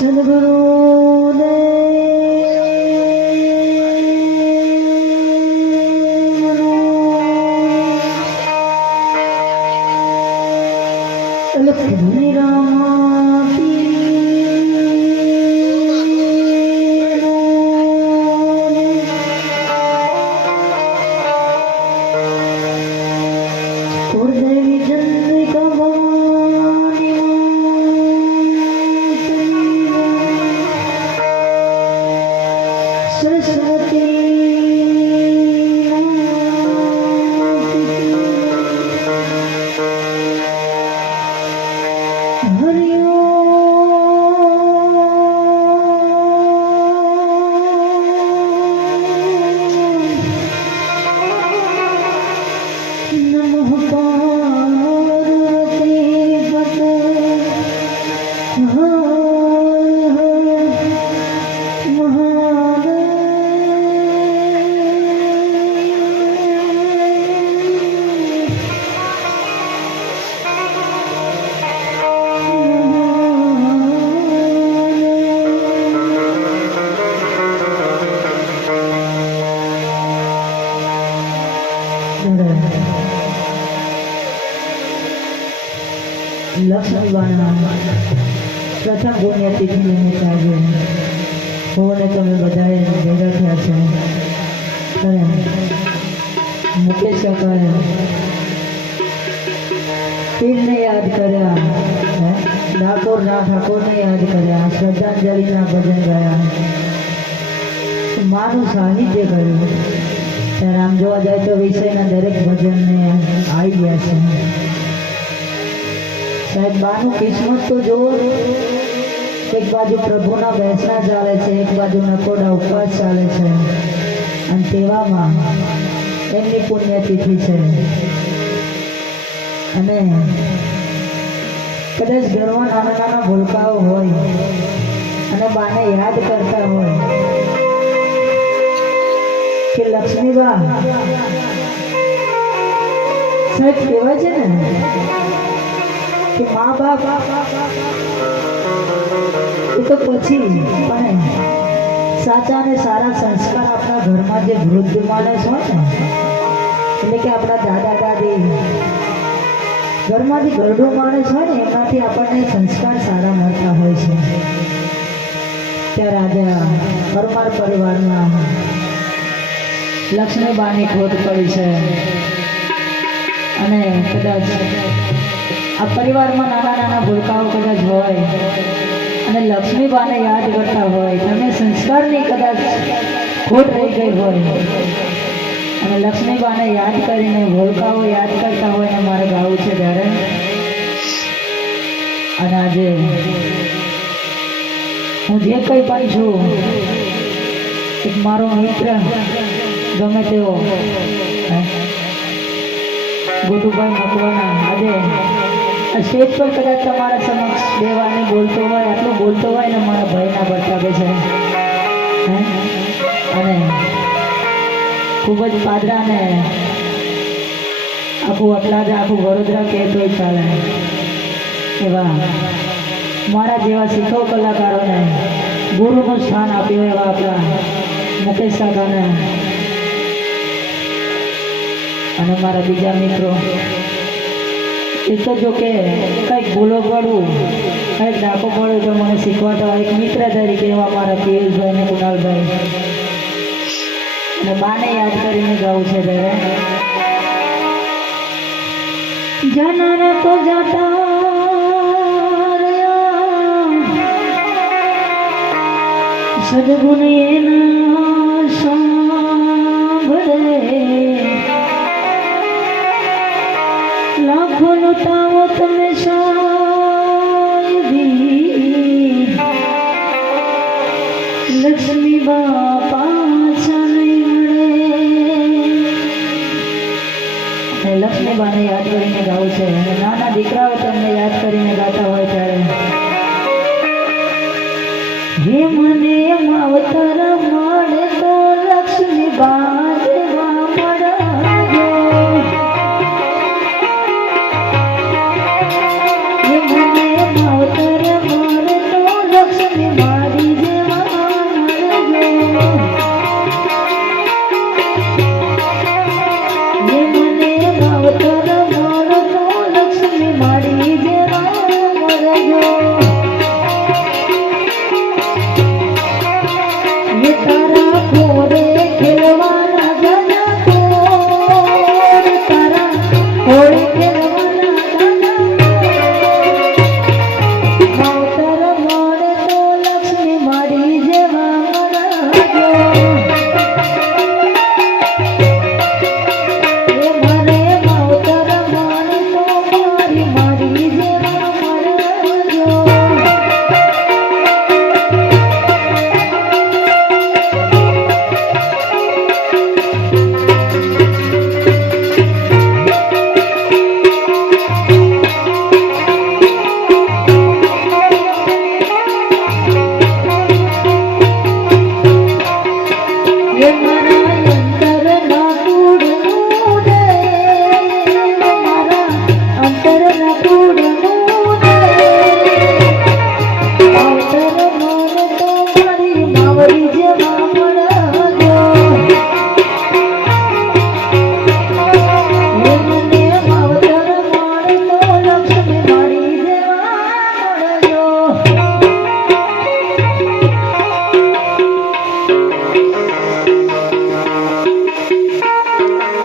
सदगुरु ने गुरु લક્ષ્મીબાના પ્રથમ પુણ્યતિથિ નિમિત્તે આજે હું અને તમે બધાએ ભેગા થયા છે ત્યારે મુકેશ કાકાએ પીરને યાદ કર્યા હે? ડાકોરના ઠાકોરને યાદ કર્યા શ્રદ્ધાંજલિના ભજન ગયા માનું સાહિત્ય કર્યું ત્યારે આમ જોવા જાય તો વિષયના દરેક ભજનને આવી ગયા છે. સાહેબ, બાનું કિસ્મત તો જુઓ. એક બાજુ પ્રભુના બેસણા ચાલે છે, એક બાજુ નકોડા ઉપવાસ ચાલે છે. અને તેવામાં એમની પુણ્યતિથિ છે. અને કદાચ ઘરમાં નાના નાના ભૂલકાઓ હોય અને બાને યાદ કરતા હોય કે લક્ષ્મીબા સાહેબ કહેવાય છે ને? કે મા બાપ એ તો પછી, પણ સાચા અને સારા સંસ્કાર આપણા ઘરમાં જે વૃદ્ધ માણસ હોય ને, એટલે કે આપણા દાદા, દાદી, ઘરમાંથી ગરડો માણસ હોય ને, એમાંથી આપણને સંસ્કાર સારા મળતા હોય છે. ત્યાં રાજા પરમાર પરિવારમાં લક્ષ્મીબાની ખોટ પડી છે. અને કદાચ આ પરિવારમાં નાના નાના ભૂલકાઓ કદાચ હોય અને લક્ષ્મીબાને યાદ કરતા હોય તમે સંસ્કારની કદાચ ખોટ રહી ગઈ હોય અને લક્ષ્મીબાને યાદ કરીને ભૂલકાઓ યાદ કરતા હોય ને મારે ગાવું છે ત્યારે. અને આજે હું જે કંઈ પણ છું, એક મારો મિત્ર ગમે તેવો? ગોટુભાઈ મકવાના આજે સ્ટેજ પર કદાચ તમારા સમક્ષ દેવાની બોલતો હોય, આટલું બોલતો હોય ને મારા ભાઈના બતાવે છે? અને ખૂબ જ પાદરાને આખું અટલાદા આખું વડોદરા કહેતો ચાલે એવા મારા જેવા શીખવ કલાકારોને ગુરુનું સ્થાન આપ્યું એવા આપણા મુકેશ કાકાને અને મારા બીજા મિત્રો, એ તો જો કે કંઈક ભૂલો પડવું કંઈક ડાકો પડ્યું તો મને શીખવાડતા એક મિત્ર તરીકે એવા મારા પિયુષભાઈ ને કુણાલભાઈ. અને બાને યાદ કરીને ગાવું છે ત્યારે જાનારા તો જાતા. સદગુણ એના લક્ષ્મી બાપા અને લક્ષ્મીબાને યાદ કરીને ગાવું છે. નાના દીકરાઓ તમને યાદ કરીને ગાતા હોય ત્યારે. હે મને માવતર મળે તો લક્ષ્મી બાજવા